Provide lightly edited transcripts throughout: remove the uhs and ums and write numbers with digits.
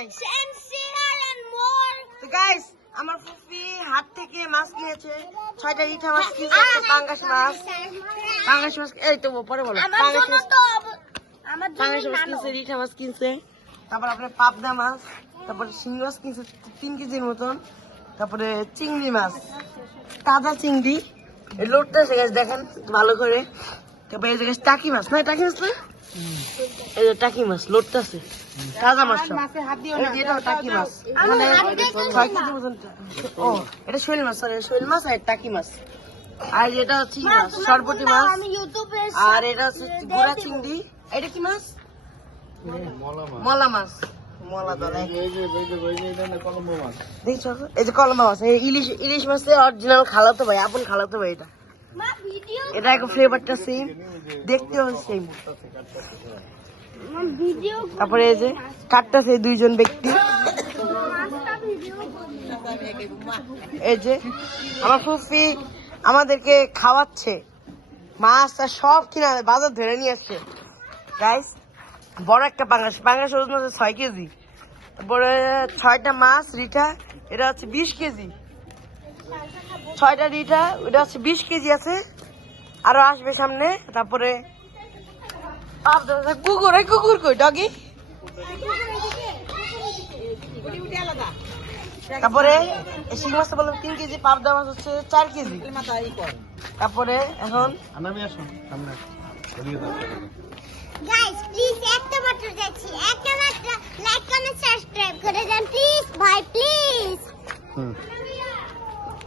নাই। তো গাইস আমার ফুফি হাট থেকে মাছ কিনেছে, 6টা রিঠা মাছ কিনেছে, একটা পাঙ্গাস মাছ এই তো পরে বলো, পাঙ্গাস মাছ কিনছে, রিঠা মাছ কিনছে, তারপর আপনার পাবদা মাছ, তারপরে শিঙি মাছ কিনছে 3 কেজির মতন, তারপরে চিংড়ি মাছ, তাজা চিংড়ি, এই লোডটা আছে গাইস দেখেন ভালো করে। তারপরে এই জায়গায় টাকি মাছ না, টাকি মাছ না, এই যে টাকি মাছ লোডটা আছে, তাজা মাছ সব। এটা টাকি মাছ, মানে 6 কেজির মতন। ও এটা শৈল মাছ, সরি শৈল মাছ আর টাকি মাছ। আর এটা হচ্ছে মাছ সরবটি মাছ, আর এটা হচ্ছে গুড়া চিংড়ি। এটা কি মাছ? মলা মাছ, মলা দলে দেখছো, এই যে কলম্বা মাছ, ইলিশ মাছের অরিজিনাল খালাতো ভাই, আপন খালাতো ভাই। এটা একটা ফ্লেভারটা সেম, দেখতেও সেম। তারপরে এই যে কাটতেছে 2জন ব্যক্তি। এই যে আমার ফুফি আমাদেরকে খাওয়াচ্ছে, মাছ আর সব কিনা বাজার ধরে নিয়ে আসছে গাইস। বড় একটা পাঙ্গাস ওজন হচ্ছে 6 কেজি, তারপরে 6টা মাছ রিঠা, এটা হচ্ছে 20 কেজি। 6টা রিঠা, ওটা হচ্ছে 20 কেজি আছে, আরো আসবে সামনে। তারপরে কুকুর কই ডগি। তারপরে শিং মাছ বললাম 3 কেজি, পাবদা মাছ হচ্ছে 4 কেজি। তারপরে এখন গাইস প্লিজ একটা মাত্র যাচ্ছি, একটা মাত্র লাইক কমেন্ট সাবস্ক্রাইব করে দেন প্লিজ ভাই প্লিজ।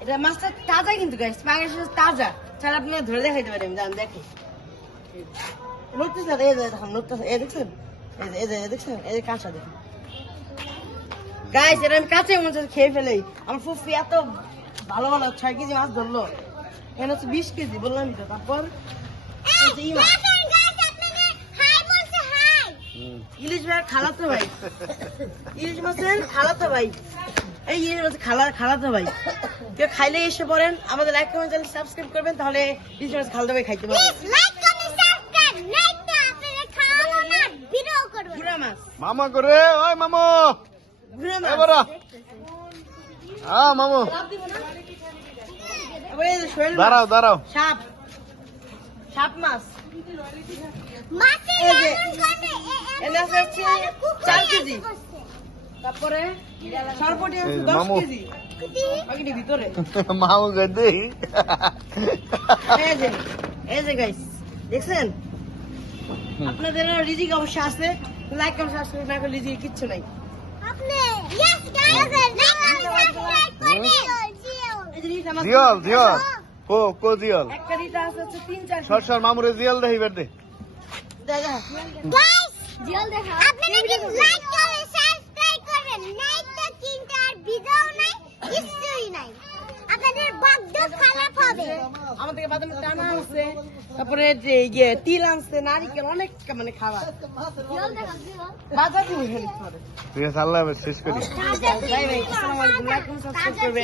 এটা মাছটা তাজা কিন্তু গাইস, পাঙ্গাস মাছ তাজা, ছাড়া আপনি ধরে দেখাইতে পারেন। জান দেখেন লোটটা, এই দেখেন লোটটা, এই দেখছেন, এই দেখছেন, এই কাঁচা দেখেন গাইস। এটা আমি কাঁচা মনে হচ্ছে খেয়ে ফেলেই। আমার ফুফি এত ভালো ভালো 6 কেজি মাছ ধরলো, এখানে হচ্ছে 20 কেজি বললামই তো। তারপর ইলিশ ভাই খালাতো ভাই, ইলিশ মাছের খালাতো ভাই, এই ইলিশ মাছের খালাতো ভাই। কেউ খাইলে এসে পড়েন, আমাদের লাইক কমেন্ট চ্যানেল সাবস্ক্রাইব করবেন, তাহলে ইলিশ মাছ খালাতো ভাই খাইতে পারবেন। লাইক কমেন্ট সাবস্ক্রাইব লাইক তো আপনারা খাওয়াবো না ভিডিও করব। গুড়া মাছ মামা করে, ওই মামু গুড়া এ মাছ, বড় মামু তারপরে এই যে শৈল মাছ, দাঁড়াও দাঁড়াও, সাপ মাছ, মাছের এই যে রান্না করে এনে হচ্ছে 4 কেজি। তারপরে সরপটি হচ্ছে 10 মামু। কেজি, বাকিটি ভিতরে। মামু গদি এই যে গাইস দেখছেন, আপনাদের রিজিক অবশ্য আছে, লাইক কমেন্ট সাবস্ক্রাইব না করলে রিজিক কিচ্ছু নাই। আপনি yes guys like comment subscribe করবেন। এই যে রিঠা মাছ, জিয়ল জিয়ল কো জিয়ল একটা রিঠা আছে হচ্ছে 3-4 সর মামুরে জিয়ল দেই বেদে। দেখা। গাইস জল দেখা আপনারা কি লাইক করে সাবস্ক্রাইব করবেন, লাইক তো কিন্তু আর ভিডিও নাই কিছুই নাই, আপনাদের ভাগ্য খারাপ হবে। আমাদের বাদামের টানা আছে, তারপরে যে ইয়ে তিল আনছে, নারিকেল, অনেক মানে খাবার জল দেখা বাজার দিয়ে ঠিক আছে, আল্লাহ হাফেজ, শেষ করি। বাই বাই, আসসালামু আলাইকুম, লাইক কমেন্ট সাবস্ক্রাইব করবেন।